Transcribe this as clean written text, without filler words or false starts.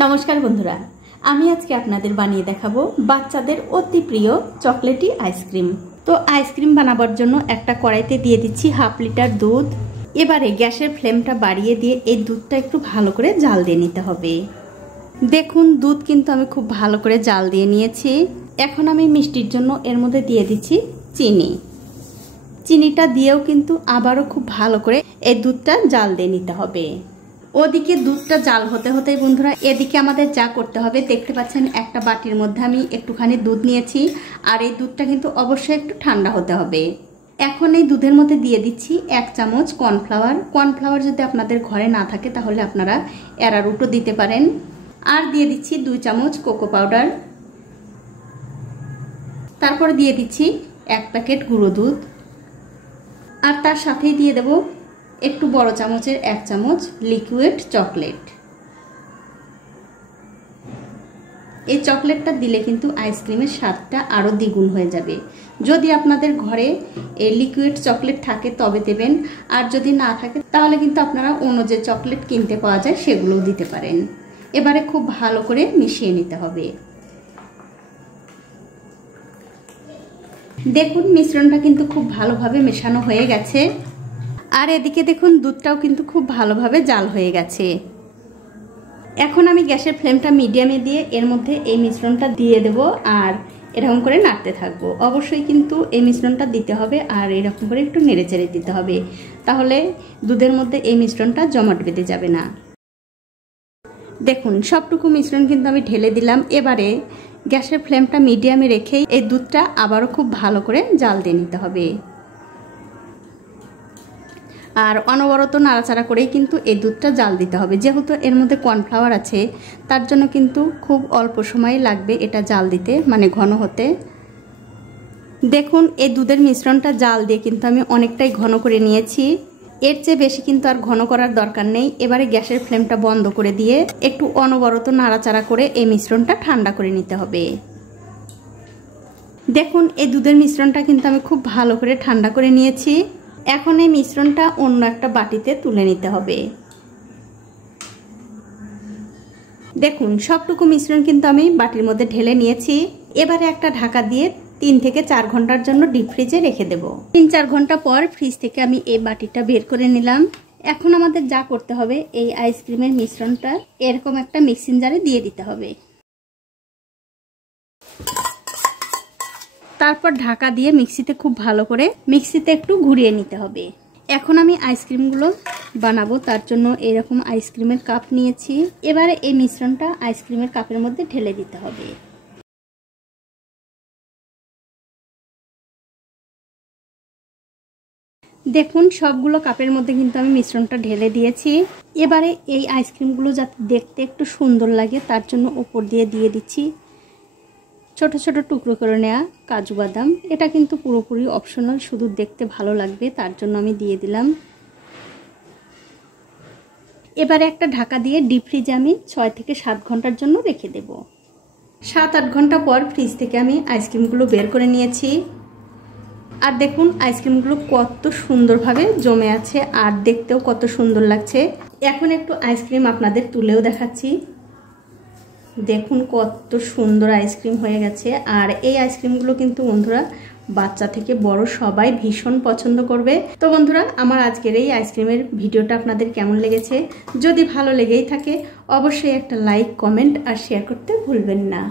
নমস্কার বন্ধুরা, আমি আজকে আপনাদের বানিয়ে দেখাবো বাচ্চাদের অতি প্রিয় চকলেটি আইসক্রিম। তো আইসক্রিম বানাবার জন্য একটা কড়াইতে দিয়ে দিচ্ছি 1/2 লিটার দুধ। এবারে গ্যাসের ফ্লেমটা বাড়িয়ে দিয়ে এই দুধটা একটু ভালো করে জাল দিয়ে নিতে হবে। দেখুন দুধ কিন্তু আমি খুব ভালো করে জাল দিয়ে নিয়েছি। এখন আমি মিষ্টির জন্য এর মধ্যে দিয়ে দিচ্ছি চিনি। চিনিটা দিয়েও কিন্তু আবারও খুব ভালো করে এই দুধটা জাল দিয়ে নিতে হবে। ওদিকে দুধটা জাল হতে হতেই বন্ধুরা এদিকে আমাদের যা করতে হবে দেখতে পাচ্ছেন, একটা বাটির মধ্যে আমি একটুখানি দুধ নিয়েছি আর এই দুধটা কিন্তু অবশ্যই একটু ঠান্ডা হতে হবে। এখন এই দুধের মধ্যে দিয়ে দিচ্ছি 1 চামচ কর্নফ্লাওয়ার। কর্নফ্লাওয়ার যদি আপনাদের ঘরে না থাকে তাহলে আপনারা অ্যারারুটও দিতে পারেন। আর দিয়ে দিচ্ছি 2 চামচ কোকো পাউডার। তারপরে দিয়ে দিচ্ছি 1 প্যাকেট গুঁড়ো দুধ। আর তার সাথেই দিয়ে দেব একটু বড় চামচের 1 চামচ লিকুইড চকলেট। এই চকলেটটা দিলে কিন্তু আইসক্রিমের স্বাদটা আরও দ্বিগুণ হয়ে যাবে। যদি আপনাদের ঘরে এই লিকুইড চকলেট থাকে তবে দেবেন, আর যদি না থাকে তাহলে কিন্তু আপনারা অন্য যে চকলেট কিনতে পাওয়া যায় সেগুলোও দিতে পারেন। এবারে খুব ভালো করে মিশিয়ে নিতে হবে। দেখুন মিশ্রণটা কিন্তু খুব ভালোভাবে মেশানো হয়ে গেছে। আর এদিকে দেখুন দুধটাও কিন্তু খুব ভালোভাবে জাল হয়ে গেছে। এখন আমি গ্যাসের ফ্লেমটা মিডিয়ামে দিয়ে এর মধ্যে এই মিশ্রণটা দিয়ে দেব আর এরকম করে নাড়তে থাকবো। অবশ্যই কিন্তু এই মিশ্রণটা দিতে হবে আর এরকম করে একটু নেড়েচেড়ে দিতে হবে, তাহলে দুধের মধ্যে এই মিশ্রণটা জমাট বেঁধে যাবে না। দেখুন সবটুকু মিশ্রণ কিন্তু আমি ঢেলে দিলাম। এবারে গ্যাসের ফ্লেমটা মিডিয়ামে রেখেই এই দুধটা আবারও খুব ভালো করে জাল দিয়ে নিতে হবে। আর অনবরত নাড়াচাড়া করেই কিন্তু এই দুধটা জাল দিতে হবে। যেহেতু এর মধ্যে কর্নফ্লাওয়ার আছে তার জন্য কিন্তু খুব অল্প সময় লাগবে এটা জাল দিতে, মানে ঘন হতে। দেখুন এই দুধের মিশ্রণটা জাল দিয়ে কিন্তু আমি অনেকটাই ঘন করে নিয়েছি। এর চেয়ে বেশি কিন্তু আর ঘন করার দরকার নেই। এবারে গ্যাসের ফ্লেমটা বন্ধ করে দিয়ে একটু অনবরত নাড়াচাড়া করে এই মিশ্রণটা ঠান্ডা করে নিতে হবে। দেখুন এই দুধের মিশ্রণটা কিন্তু আমি খুব ভালো করে ঠান্ডা করে নিয়েছি। এখন এই মিশ্রণটা অন্য একটা বাটিতে তুলে নিতে হবে। দেখুন সবটুকু মিশ্রণ কিন্তু আমি বাটির মধ্যে ঢেলে নিয়েছি। এবারে একটা ঢাকা দিয়ে 3 থেকে 4 ঘন্টার জন্য ডিপ ফ্রিজে রেখে দেব। 3-4 ঘন্টা পর ফ্রিজ থেকে আমি এই বাটিটা বের করে নিলাম। এখন আমাদের যা করতে হবে এই আইসক্রিমের মিশ্রণটা এরকম একটা মিক্সিং জারে দিয়ে দিতে হবে। তারপর ঢাকা দিয়ে মিক্সিতে খুব ভালো করে মিক্সিতে একটু ঘুরিয়ে নিতে হবে। এখন আমি আইসক্রিমগুলো বানাবো, তার জন্য এরকম আইসক্রিমের কাপ নিয়েছি। এবারে এই মিশ্রণটা আইসক্রিমের কাপের মধ্যে ঢেলে দিতে হবে। দেখুন সবগুলো কাপের মধ্যে কিন্তু আমি মিশ্রণটা ঢেলে দিয়েছি। এবারে এই আইসক্রিমগুলো যাতে দেখতে একটু সুন্দর লাগে তার জন্য উপর দিয়ে দিয়ে দিচ্ছি ছোট ছোট টুকরো করে নেওয়া কাজু বাদাম। এটা কিন্তু পুরোপুরি অপশনাল, শুধু দেখতে ভালো লাগবে তার জন্য আমি দিয়ে দিলাম। এবারে একটা ঢাকা দিয়ে ডিপ ফ্রিজে আমি 6 থেকে 7 ঘন্টার জন্য রেখে দেব। 7-8 ঘন্টা পর ফ্রিজ থেকে আমি আইসক্রিমগুলো বের করে নিয়েছি। আর দেখুন আইসক্রিমগুলো কত সুন্দরভাবে জমে আছে আর দেখতেও কত সুন্দর লাগছে। এখন একটু আইসক্রিম আপনাদের তুলেও দেখাচ্ছি। দেখুন কত সুন্দর আইসক্রিম হয়ে গেছে। আর এই আইসক্রিমগুলো কিন্তু বন্ধুরা বাচ্চা থেকে বড় সবাই ভীষণ পছন্দ করবে। তো বন্ধুরা আমার আজকের এই আইসক্রিমের ভিডিওটা আপনাদের কেমন লেগেছে? যদি ভালো লেগেই থাকে অবশ্যই একটা লাইক, কমেন্ট আর শেয়ার করতে ভুলবেন না।